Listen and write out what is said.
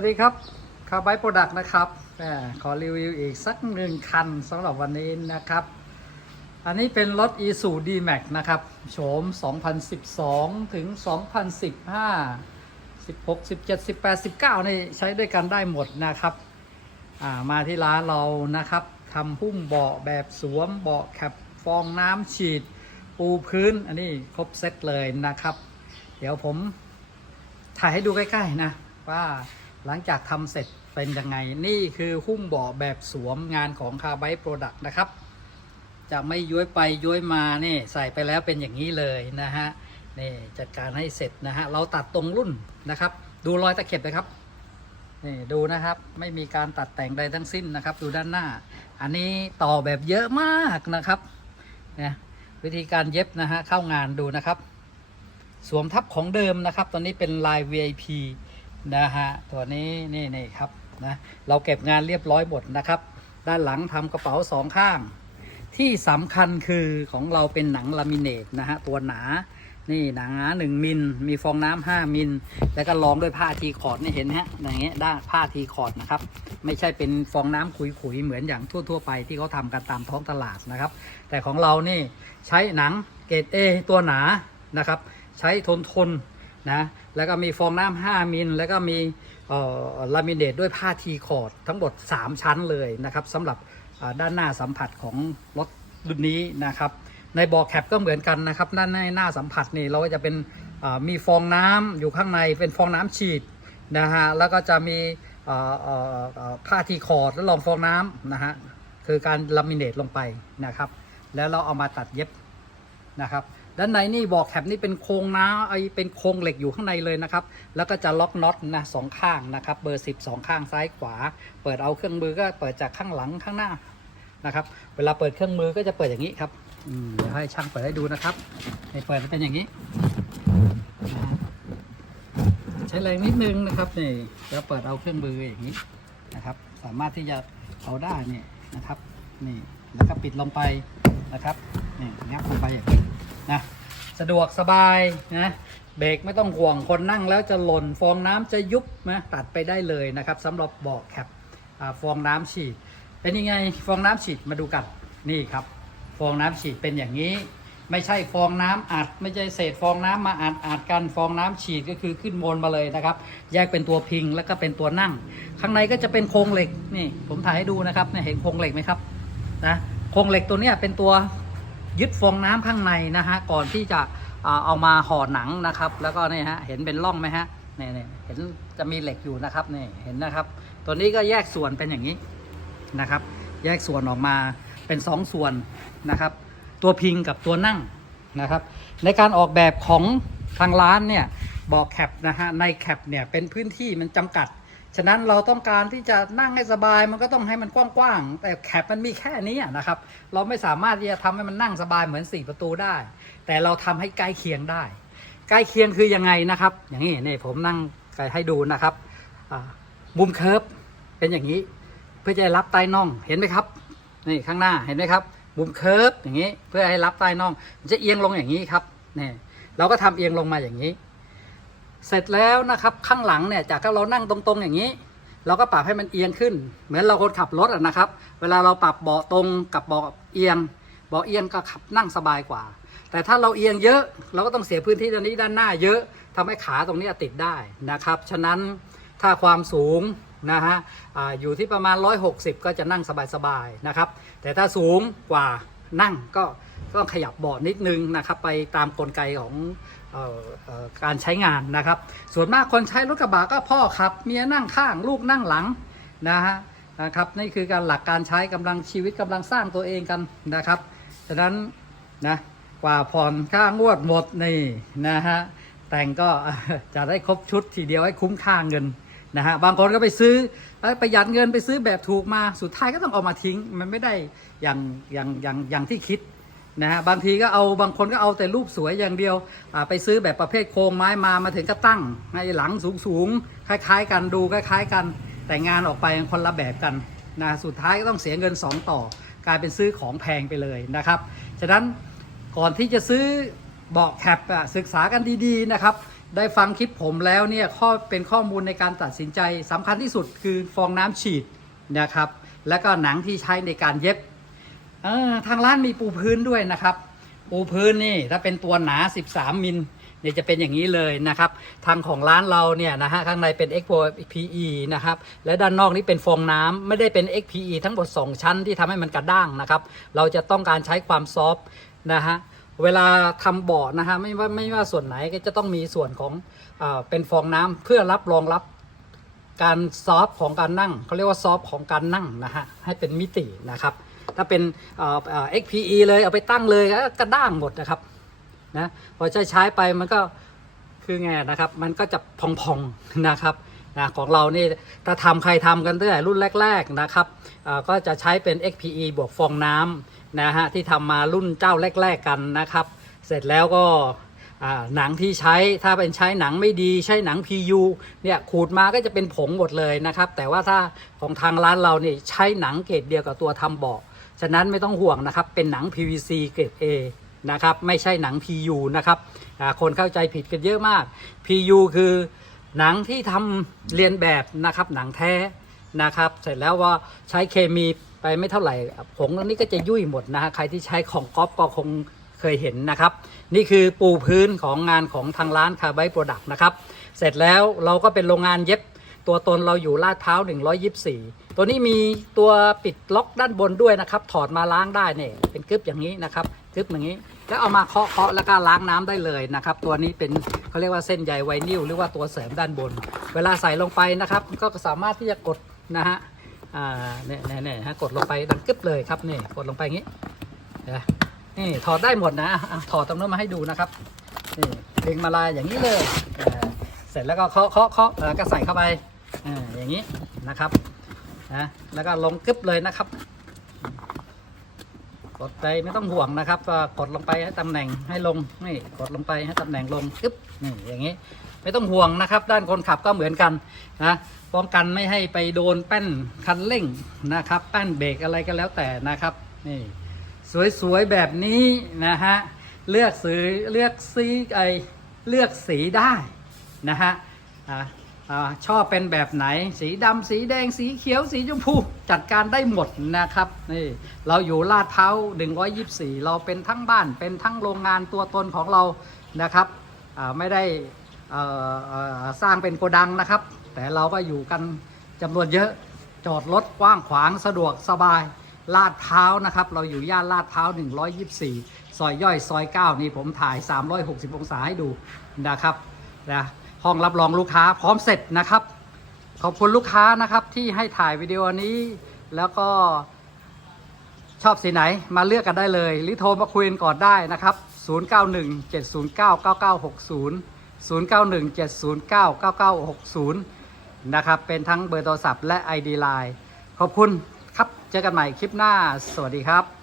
สวัสดีครับคาร์ไบโปรดักต์นะครับขอรีวิวอีกสักหนึ่งคันสำหรับวันนี้นะครับ อันนี้เป็นรถ e s u d m a x นะครับ โฉม 2012 ถึง 2015 16 17 18 19 นี่ใช้ด้วยกันได้หมดนะครับามาที่ร้านเรานะครับทำหุ้มเบาะแบบสวมเบาะแคปฟองน้ำฉีด ปูพื้น อันนี้ครบเซตเลยนะครับ เดี๋ยวผมถ่ายให้ดูใกล้ ๆ นะว่า หลังจากทำเสร็จเป็นยังไง นี่คือหุ้มเบาะแบบสวมงานของคาไบโปรดักต์นะครับ จะไม่ย้วยไปย้วยมานี่ใส่ไปแล้วเป็นอย่างนี้เลยนะฮะนี่จัดการให้เสร็จนะฮะเราตัดตรงรุ่นนะครับ ดูรอยตะเข็บเลยครับนี่ดูนะครับไม่มีการตัดแต่งใดทั้งสิ้นนะครับ ดูด้านหน้า อันนี้ต่อแบบเยอะมากนะครับนะวิธีการเย็บนะฮะเข้างานดูนะครับ สวมทับของเดิมนะครับตัวนี้เป็นลาย VIP นะฮะตัวนี้นี่นี่ครับนะเราเก็บงานเรียบร้อยหมดนะครับ ด้านหลังทำกระเป๋าสองข้าง ที่สำคัญคือของเราเป็นหนังลามิเนตนะฮะตัวหนานี่หนังหนาหนึ่งมิลมีฟองน้ำห้ามิลแล้วก็รองด้วยผ้าทีคอร์ดนี่เห็นไหมฮะอย่างเงี้ยด้านผ้าทีคอร์ดนะครับ ไม่ใช่เป็นฟองน้ำขุยๆ เหมือนอย่างทั่ว ๆ ไปที่เขาทำกันตามท้องตลาดนะครับ แต่ของเรานี่ใช้หนังเกรด A ตัวหนานะครับ ใช้ทนทน นะแล้วก็มีฟองน้ำ5มิลแล้วก็มีลามิเนตด้วยผ้าทีคอร์ดทั้งหมด 3 ชั้นเลยนะครับสำหรับด้านหน้าสัมผัสของรถรุ่นนี้นะครับในบอแคปก็เหมือนกันนะครับด้านในหน้าสัมผัสนี่เราก็จะเป็นมีฟองน้ำอยู่ข้างในเป็นฟองน้ำฉีดนะฮะแล้วก็จะมีผ้าทีคอร์ดแล้วรองฟองน้ำนะฮะคือการลามิเนตลงไปนะครับ แล้วเราเอามาตัดเย็บนะครับ ด้านในนี่บอกแคปนี่เป็นโครงน้าไอเป็นโครงเหล็กอยู่ข้างในเลยนะครับ แล้วก็จะล็อกน็อตนะสองข้างนะครับ เบอร์10สองข้างซ้ายขวา เปิดเอาเครื่องมือก็เปิดจากข้างหลังข้างหน้านะครับ เวลาเปิดเครื่องมือก็จะเปิดอย่างนี้ครับเดี๋ยวให้ช่างเปิดให้ดูนะครับให้เปิดเป็นอย่างนี้ ใช้แรงนิดนึงนะครับนี่แล้วเปิดเอาเครื่องมืออย่างนี้นะครับ สามารถที่จะเอาได้เนี่ยนะครับนี่แล้วก็ปิดลงไปนะครับนี่งับลงไปอย่างนี้ นะสะดวกสบายนะเบรกไม่ต้องห่วงคนนั่งแล้วจะหล่นฟองน้ำจะยุบนะตัดไปได้เลยนะครับสำหรับเบอกแคปฟองน้ำฉีด เป็นยังไงฟองน้ำฉีดมาดูกันนี่ครับ ฟองน้ำฉีดเป็นอย่างนี้ ไม่ใช่ฟองน้ำอัด ไม่ใช่เศษฟองน้ำมาอัดอัดกันฟองน้ำฉีดก็คือขึ้นมนมาเลยนะครับ แยกเป็นตัวพิงแล้วก็เป็นตัวนั่ง ข้างในก็จะเป็นโครงเหล็กนี่ ผมถ่ายให้ดูนะครับเนี่ยเห็นโครงเหล็กไหมครับนะโครงเหล็กตัวนี้เป็นตัว ยึดฟองน้ำข้างในนะฮะก่อนที่จะเอามาห่อหนังนะครับ แล้วก็นี่ฮะเห็นเป็นร่องไหมฮะเนี่ยเห็นจะมีเหล็กอยู่นะครับนี่เห็นนะครับ ตัวนี้ก็แยกส่วนเป็นอย่างนี้นะครับ แยกส่วนออกมาเป็น 2สส่วนนะครับ ตัวพิงกับตัวนั่งนะครับ ในการออกแบบของทางร้านเนี่ยบอกแคปนะฮะในแคปเนี่ยเป็นพื้นที่มันจำกัด ฉะนั้นเราต้องการที่จะนั่งให้สบายมันก็ต้องให้มันกว้างๆ แต่แคปมันมีแค่นี้นะครับ เราไม่สามารถที่จะทำให้มันนั่งสบายเหมือน 4 ประตูได้ แต่เราทำให้ใกล้เคียงได้ ใกล้เคียงคือยังไงนะครับ อย่างนี้นี่ผมนั่งใส่ให้ดูนะครับ มุมเคิร์ฟเป็นอย่างนี้ เพื่อจะรับใต้น่องเห็นไหมครับ นี่ข้างหน้าเห็นไหมครับ มุมเคิร์ฟอย่างนี้ เพื่อให้รับใต้น่อง มันจะเอียงลงอย่างนี้ครับนี่เราก็ทำเอียงลงมาอย่างนี้ เสร็จแล้วนะครับข้างหลังเนี่ยจากที่เรานั่งตรงๆอย่างนี้ เราก็ปรับให้มันเอียงขึ้น เหมือนเราคนขับรถอะนะครับ เวลาเราปรับเบาะตรงกับเบาะเอียงเบาะเอียงก็ขับนั่งสบายกว่า แต่ถ้าเราเอียงเยอะเราก็ต้องเสียพื้นที่ตรงนี้ด้านหน้าเยอะทำให้ขาตรงนี้ติดได้นะครับ ฉะนั้นถ้าความสูงนะฮะออยู่ที่ประมาณ 160 ก็จะนั่งสบายๆนะครับ แต่ถ้าสูงกว่านั่งก็ต้องขยับเบาะนิดนึงนะครับ ไปตามกลไกของ การใช้งานนะครับ ส่วนมากคนใช้รถกระบะก็พ่อขับ เมียนั่งข้างลูกนั่งหลังนะฮะนะครับนี่คือการหลักการใช้กำลังชีวิตกำลังสร้างตัวเองกันนะครับฉะนั้นนะกว่าผ่อนค่างวดหมดนี่นะฮะแต่งก็จะได้ครบชุดทีเดียวให้คุ้มค่าเงินนะฮะบางคนก็ไปซื้อประหยัดเงินไปซื้อแบบถูกมาสุดท้ายก็ต้องเอามาทิ้ง มันไม่ได้อย่างอย่างอย่างอย่างที่คิด นะฮะบางทีก็เอาบางคนก็เอาแต่รูปสวยอย่างเดียวไปซื้อแบบประเภทโครงไม้มามาถึงก็ตั้งให้หลังสูงสูงๆคล้าย ๆ กันดูคล้าย ๆ กัน แต่งานออกไปคนละแบบกันนะสุดท้ายก็ต้องเสียเงิน 2 ต่อกลายเป็นซื้อของแพงไปเลยนะครับฉะนั้นก่อนที่จะซื้อเบาะแคปศึกษากันดีๆนะครับได้ฟังคลิปผมแล้วเนี่ยข้อเป็นข้อมูลในการตัดสินใจสำคัญที่สุดคือฟองน้ำฉีดนะครับแล้วก็หนังที่ใช้ในการเย็บ เออทางร้านมีปูพื้นด้วยนะครับ ปูพื้นนี่ถ้าเป็นตัวหนา 13 มิลเนี่ยจะเป็นอย่างนี้เลยนะครับ ทางของร้านเราเนี่ยนะฮะข้างในเป็น XPE นะครับ และด้านนอกนี่เป็นฟองน้ำไม่ได้เป็น XPE ทั้งหมด 2 ชั้นที่ทำให้มันกระด้างนะครับ เราจะต้องการใช้ความซอฟต์นะฮะเวลาทำเบาะนะฮะไม่ว่าไม่ว่าส่วนไหนก็จะต้องมีส่วนของเอเป็นฟองน้ำเพื่อรับรองรับการซอฟต์ของการนั่งเขาเรียกว่าซอฟต์ของการนั่งนะฮะให้เป็นมิตินะครับ ถ้าเป็นเอ่อเอ่อ XPE เลยเอาไปตั้งเลยก็กระด้างหมดนะครับนะพอใช้ใช้ไปมันก็คือไงนะครับมันก็จะพองๆนะครับนะของเรานี่ถ้าทำใครทำกันตั้งแต่รุ่นแรก ๆนะครับก็จะใช้เป็น XPE บวกฟองน้ำนะฮะที่ทำมารุ่นเจ้าแรก ๆกันนะครับ เสร็จแล้วก็หนังที่ใช้ถ้าเป็นใช้หนังไม่ดีใช้หนัง PU เนี่ยขูดมาก็จะเป็นผงหมดเลยนะครับ แต่ว่าถ้าของทางร้านเราเนี่ยใช้หนังเกรดเดียวกับตัวทำเบาะ ฉะนั้นไม่ต้องห่วงนะครับ เป็นหนัง PVC เกรด A นะครับ ไม่ใช่หนัง PU นะครับ คนเข้าใจผิดกันเยอะมาก PU คือหนังที่ทำเรียนแบบนะครับ หนังแท้นะครับ เสร็จแล้วว่าใช้เคมีไปไม่เท่าไหร่ ผงอันนี้ก็จะยุ่ยหมดนะฮะ ใครที่ใช้ของก๊อฟก็คงเคยเห็นนะครับ นี่คือปูพื้นของงานของทางร้านคาร์ไบโปรดักต์นะครับ เสร็จแล้วเราก็เป็นโรงงานเย็บ ตัวตนเราอยู่ลาดพร้า 124 ตัวนี้มีตัวปิดล็อกด้านบนด้วยนะครับ ถอดมาล้างได้เนี่ยเป็นกึบอย่างนี้นะครับกึบอย่างนี้ แล้วเอามาเคาะเคาะแล้วก็ล้างน้ำได้เลยนะครับ ตัวนี้เป็นเขาเรียกว่าเส้นใยไวนิลหรือว่าตัวเสริมด้านบน เวลาใส่ลงไปนะครับก็สามารถที่จะกดนะฮะอ่าเนี่ยเนี่ยเนี่ยฮะกดลงไปดังกึบเลยครับนี่กดลงไปอย่างนี้นี่ถอดได้หมดนะถอดตรงนั้นมาให้ดูนะครับนี่ดึงมาลายอย่างนี้เลยเสร็จแล้วก็เคาะเคาะเคาะแล้วก็ใส่เข้าไป อ่าอย่างนี้นะครับนะแล้วก็ลงกึบเลยนะครับ กดไปไม่ต้องห่วงนะครับก็กดลงไปให้ตำแหน่งให้ลงนี่กดลงไปให้ตำแหน่งลงกึบนี่อย่างนี้ ไม่ต้องห่วงนะครับ ด้านคนขับก็เหมือนกันนะป้องกันไม่ให้ไปโดนแป้นคันเร่งนะครับแป้นเบรกอะไรก็แล้วแต่นะครับนี่สวยๆแบบนี้นะฮะเลือกสีเลือกสีไอเลือกสีได้นะฮะอ่าอ่า ชอบเป็นแบบไหน สีดำสีแดงสีเขียวสีชมพูจัดการได้หมดนะครับนี่เราอยู่ลาดเท้า124 เราเป็นทั้งบ้านเป็นทั้งโรงงานตัวตนของเรานะครับไม่ได้สร้างเป็นโกดังนะครับ แต่เราก็อยู่กันจำนวนเยอะจอดรถกว้างขวางสะดวกสบายลาดพร้านะครับ เราอยู่ย่านลาดพร้า124 ซอยย่อยซอย 9 นี่ผมถ่าย 360 องศาให้ดูนะครับนะ ห้องรับรองลูกค้าพร้อมเสร็จนะครับ ขอบคุณลูกค้านะครับที่ให้ถ่ายวิดีโอนี้ แล้วก็ชอบสีไหนมาเลือกกันได้เลย หรือโทรมาคุยกันก่อนได้นะครับ 0917099960 0917099960 นะครับ เป็นทั้งเบอร์โทรศัพท์และ ID Line ขอบคุณครับ เจอกันใหม่คลิปหน้า สวัสดีครับ